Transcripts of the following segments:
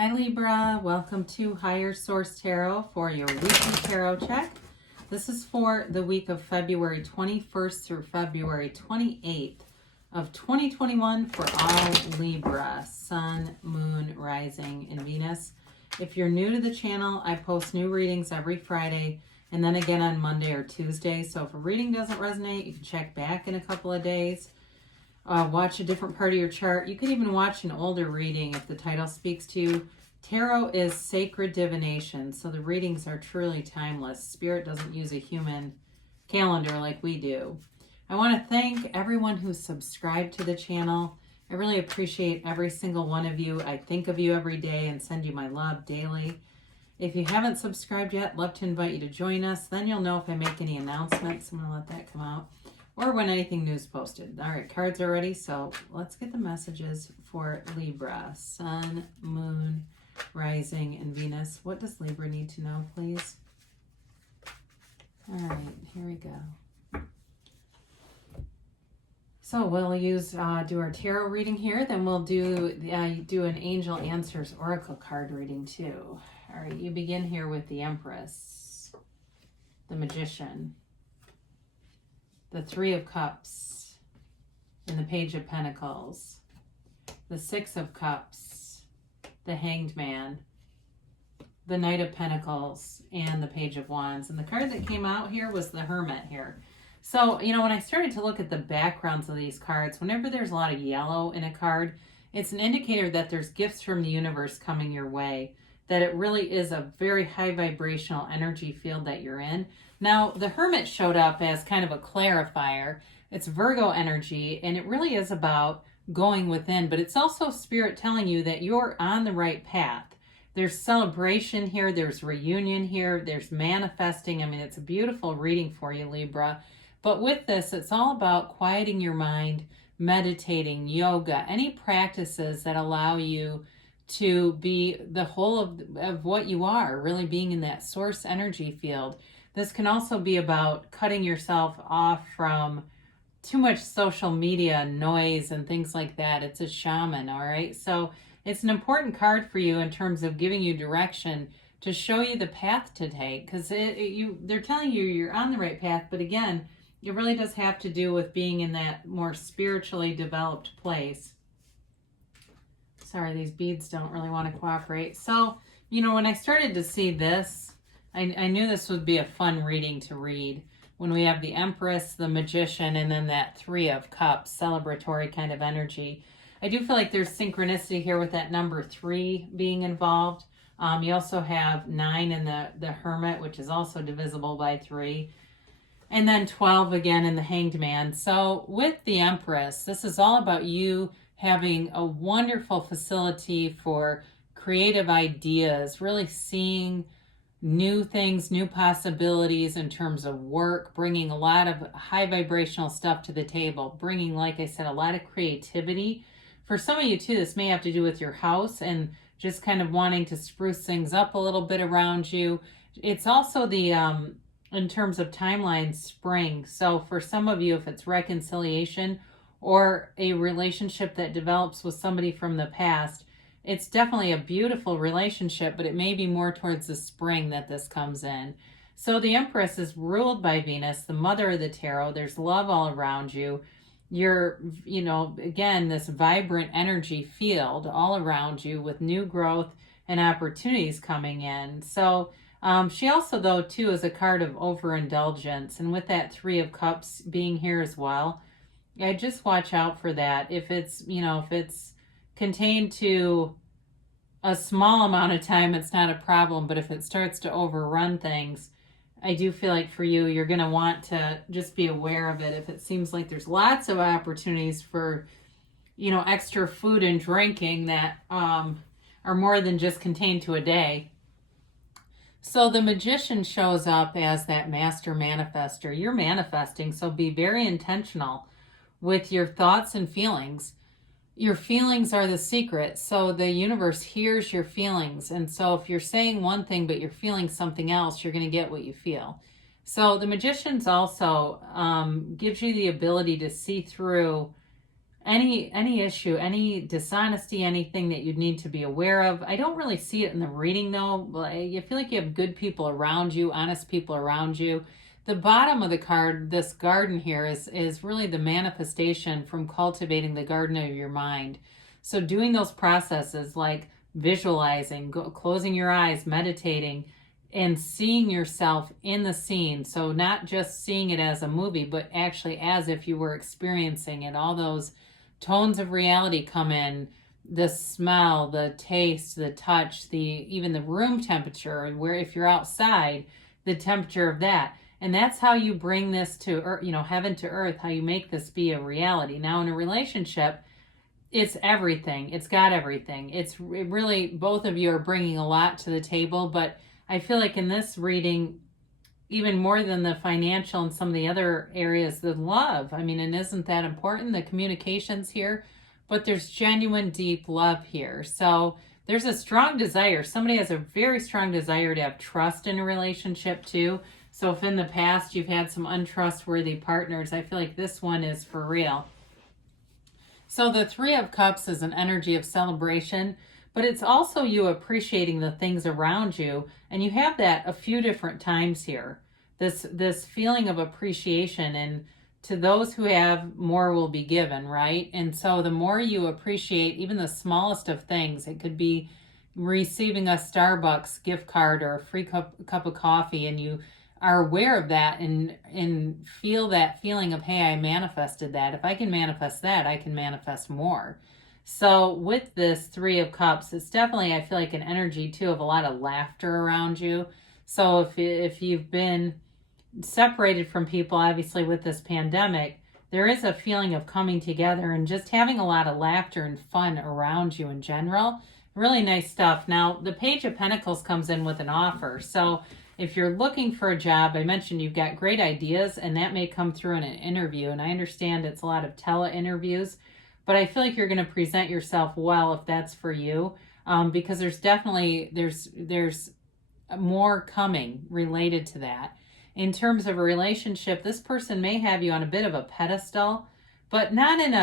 Hi Libra, welcome to Higher Source Tarot for your weekly tarot check. This is for the week of February 21st through February 28th of 2021 for all Libra, Sun, Moon, Rising, and Venus. If you're new to the channel, I post new readings every Friday and then again on Monday or Tuesday. So if a reading doesn't resonate, you can check back in a couple of days. Watch a different part of your chart. You can even watch an older reading if the title speaks to you. Tarot is sacred divination, so the readings are truly timeless. Spirit doesn't use a human calendar like we do. I want to thank everyone who's subscribed to the channel. I really appreciate every single one of you. I think of you every day and send you my love daily. If you haven't subscribed yet, I'd love to invite you to join us. Then you'll know if I make any announcements. I'm going to let that come out. Or when anything new is posted. All right, cards are ready, so let's get the messages for Libra, Sun, Moon, Rising, and Venus. What does Libra need to know, please? All right, here we go. So we'll do our tarot reading here, then we'll do an Angel Answers Oracle card reading too. All right, you begin here with the Empress, the Magician, the Three of Cups, and the Page of Pentacles, the Six of Cups, the Hanged Man, the Knight of Pentacles, and the Page of Wands. And the card that came out here was the Hermit here. So, when I started to look at the backgrounds of these cards, whenever there's a lot of yellow in a card, it's an indicator that there's gifts from the universe coming your way, that it really is a very high vibrational energy field that you're in. Now, the Hermit showed up as kind of a clarifier. It's Virgo energy, and it really is about going within, but it's also Spirit telling you that you're on the right path. There's celebration here, there's reunion here, there's manifesting. I mean, it's a beautiful reading for you, Libra. But with this, it's all about quieting your mind, meditating, yoga, any practices that allow you to be the whole of what you are, really being in that source energy field. This can also be about cutting yourself off from too much social media noise and things like that. It's a shaman, all right? So it's an important card for you in terms of giving you direction to show you the path to take, because they're telling you you're on the right path, but again, it really does have to do with being in that more spiritually developed place. Sorry, these beads don't really want to cooperate. So, when I started to see this, I knew this would be a fun reading to read. When we have the Empress, the Magician, and then that Three of Cups, celebratory kind of energy. I do feel like there's synchronicity here with that number 3 being involved. You also have 9 in the Hermit, which is also divisible by 3. And then 12 again in the Hanged Man. So with the Empress, this is all about you having a wonderful facility for creative ideas, really seeing new things, new possibilities in terms of work, bringing a lot of high vibrational stuff to the table, bringing, like I said, a lot of creativity. For some of you too, this may have to do with your house and just kind of wanting to spruce things up a little bit around you. It's also the, in terms of timeline, spring. So for some of you, if it's reconciliation or a relationship that develops with somebody from the past, it's definitely a beautiful relationship, but it may be more towards the spring that this comes in. So the Empress is ruled by Venus, the mother of the tarot. There's love all around you. You're, again, this vibrant energy field all around you with new growth and opportunities coming in. So she also, though, too, is a card of overindulgence. And with that Three of Cups being here as well, I just watch out for that. If it's, if it's contained to a small amount of time, it's not a problem. But if it starts to overrun things, I do feel like for you, you're going to want to just be aware of it. If it seems like there's lots of opportunities for, extra food and drinking that are more than just contained to a day. So the Magician shows up as that master manifester. You're manifesting, so be very intentional with your thoughts and feelings. Your feelings are the secret, so the universe hears your feelings. And so if you're saying one thing but you're feeling something else, you're going to get what you feel. So the Magician's also gives you the ability to see through any issue, any dishonesty, anything that you'd need to be aware of. I don't really see it in the reading though. I feel like you have good people around you, honest people around you. The bottom of the card, this garden here, is really the manifestation from cultivating the garden of your mind. So doing those processes like visualizing, closing your eyes, meditating, and seeing yourself in the scene. So not just seeing it as a movie, but actually as if you were experiencing it. All those tones of reality come in, the smell, the taste, the touch, even the room temperature, where if you're outside, the temperature of that. And that's how you bring this to earth, heaven to earth, how you make this be a reality. Now in a relationship, it's everything. It's got everything. It's really, both of you are bringing a lot to the table, but I feel like in this reading, even more than the financial and some of the other areas, the love. I mean, and isn't that important? The communications here, but there's genuine, deep love here. So there's a strong desire. Somebody has a very strong desire to have trust in a relationship too. So if in the past you've had some untrustworthy partners, I feel like this one is for real. So the Three of Cups is an energy of celebration, but it's also you appreciating the things around you. And you have that a few different times here. This feeling of appreciation, and to those who have, more will be given, right? And so the more you appreciate even the smallest of things, it could be receiving a Starbucks gift card or a free cup of coffee, and you are aware of that and feel that feeling of, hey, I manifested that. If I can manifest that, I can manifest more. So with this Three of Cups, it's definitely, I feel like, an energy too of a lot of laughter around you. So if you've been separated from people, obviously with this pandemic, there is a feeling of coming together and just having a lot of laughter and fun around you in general. Really nice stuff. Now, the Page of Pentacles comes in with an offer. So if you're looking for a job, I mentioned you've got great ideas, and that may come through in an interview. And I understand it's a lot of tele-interviews, but I feel like you're going to present yourself well if that's for you, because there's definitely, there's more coming related to that. In terms of a relationship, this person may have you on a bit of a pedestal, but not in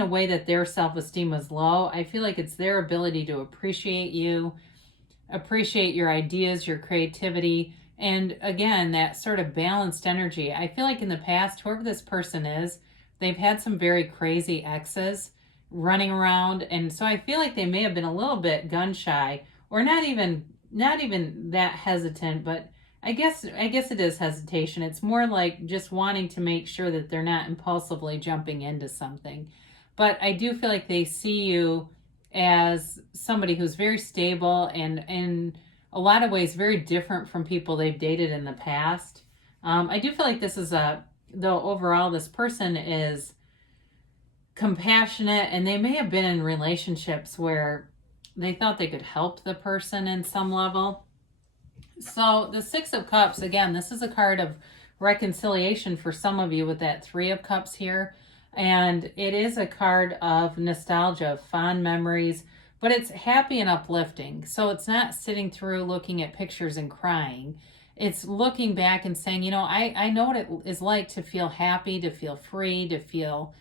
a way that their self-esteem is low. I feel like it's their ability to appreciate you, appreciate your ideas, your creativity, and again, that sort of balanced energy. I feel like in the past, whoever this person is, they've had some very crazy exes running around, and so I feel like they may have been a little bit gun shy, or not even that hesitant, but I guess it is hesitation. It's more like just wanting to make sure that they're not impulsively jumping into something. But I do feel like they see you as somebody who's very stable and in a lot of ways very different from people they've dated in the past. I do feel like this is though overall this person is compassionate, and they may have been in relationships where they thought they could help the person in some level. So the Six of Cups, again, this is a card of reconciliation for some of you with that Three of Cups here. And it is a card of nostalgia, fond memories, but it's happy and uplifting. So it's not sitting through looking at pictures and crying. It's looking back and saying, I know what it is like to feel happy, to feel free, to feel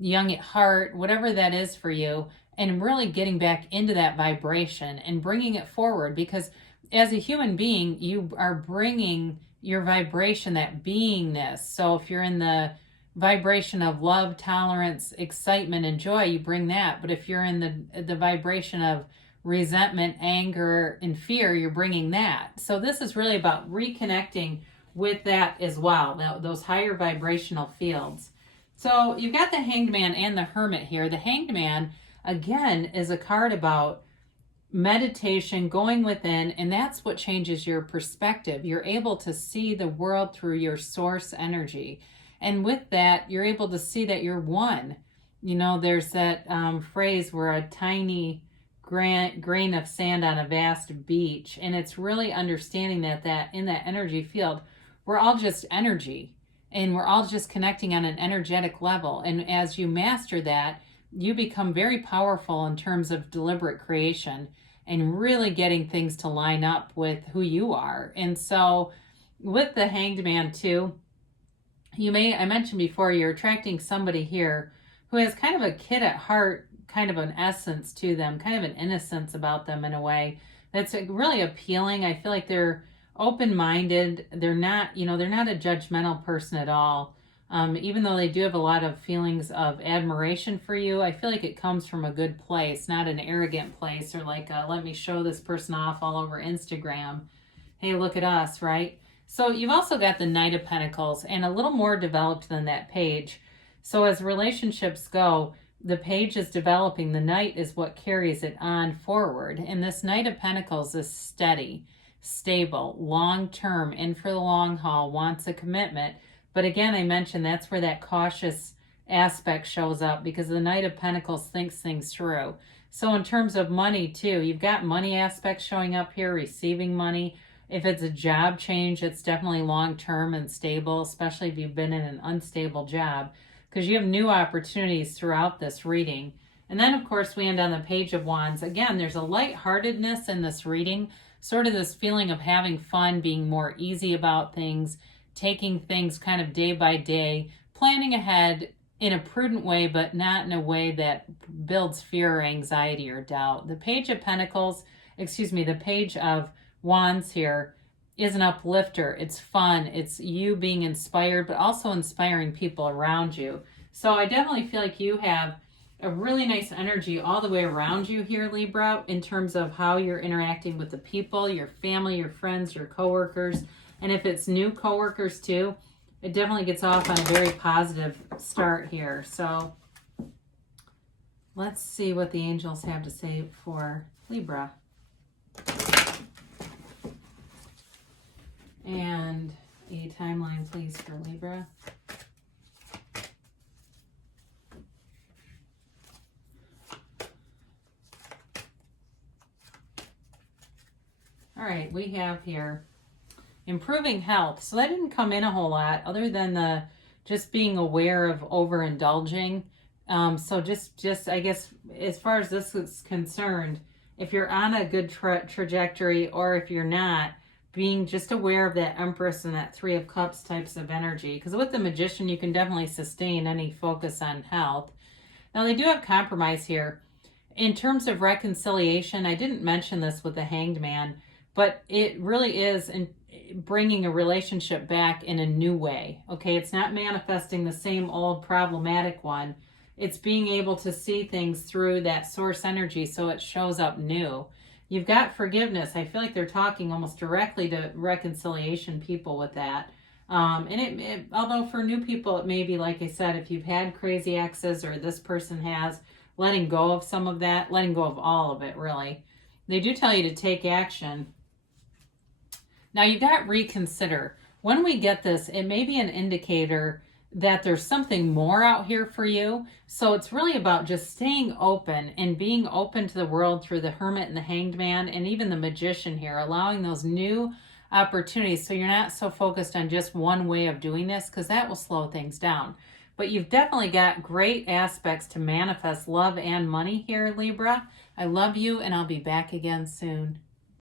young at heart, whatever that is for you, and really getting back into that vibration and bringing it forward. Because as a human being, you are bringing your vibration, that beingness. So if you're in the vibration of love, tolerance, excitement, and joy, you bring that. But if you're in the vibration of resentment, anger, and fear, you're bringing that. So this is really about reconnecting with that as well, those higher vibrational fields. So you've got the Hanged Man and the Hermit here. The Hanged Man, again, is a card about meditation, going within, and that's what changes your perspective. You're able to see the world through your source energy. And with that, you're able to see that you're one. There's that phrase where a tiny grain of sand on a vast beach. And it's really understanding that in that energy field, we're all just energy. And we're all just connecting on an energetic level. And as you master that, you become very powerful in terms of deliberate creation and really getting things to line up with who you are. And so with the Hanged Man too, I mentioned before, you're attracting somebody here who has kind of a kid at heart, kind of an essence to them, kind of an innocence about them in a way that's really appealing. I feel like they're open-minded. They're not, they're not a judgmental person at all. Even though they do have a lot of feelings of admiration for you, I feel like it comes from a good place, not an arrogant place or like, let me show this person off all over Instagram. Hey, look at us, right? So you've also got the Knight of Pentacles, and a little more developed than that page. So as relationships go, the page is developing. The Knight is what carries it on forward. And this Knight of Pentacles is steady, stable, long-term, in for the long haul, wants a commitment. But again, I mentioned that's where that cautious aspect shows up, because the Knight of Pentacles thinks things through. So in terms of money too, you've got money aspects showing up here, receiving money. If it's a job change, it's definitely long-term and stable, especially if you've been in an unstable job, because you have new opportunities throughout this reading. And then, of course, we end on the Page of Wands. Again, there's a lightheartedness in this reading, sort of this feeling of having fun, being more easy about things, taking things kind of day by day, planning ahead in a prudent way, but not in a way that builds fear or anxiety or doubt. The Page of Pentacles, the Page of Wands here is an uplifter. It's fun. It's you being inspired, but also inspiring people around you. So I definitely feel like you have a really nice energy all the way around you here, Libra, in terms of how you're interacting with the people, your family, your friends, your coworkers. And if it's new coworkers too, it definitely gets off on a very positive start here. So let's see what the angels have to say for Libra. And a timeline, please, for Libra. All right, we have here improving health. So that didn't come in a whole lot other than the just being aware of overindulging. So just I guess as far as this is concerned, if you're on a good trajectory or if you're not, being just aware of that Empress and that Three of Cups types of energy. Because with the Magician, you can definitely sustain any focus on health. Now, they do have compromise here. In terms of reconciliation, I didn't mention this with the Hanged Man, but it really is in bringing a relationship back in a new way. Okay, it's not manifesting the same old problematic one. It's being able to see things through that source energy so it shows up new. You've got forgiveness. I feel like they're talking almost directly to reconciliation people with that. And although for new people, it may be, like I said, if you've had crazy exes or this person has, letting go of some of that, letting go of all of it, really. They do tell you to take action. Now, you've got reconsider. When we get this, it may be an indicator that there's something more out here for you. So it's really about just staying open and being open to the world through the Hermit and the Hanged Man and even the Magician here, allowing those new opportunities so you're not so focused on just one way of doing this, because that will slow things down. But you've definitely got great aspects to manifest love and money here, Libra. I love you, and I'll be back again soon.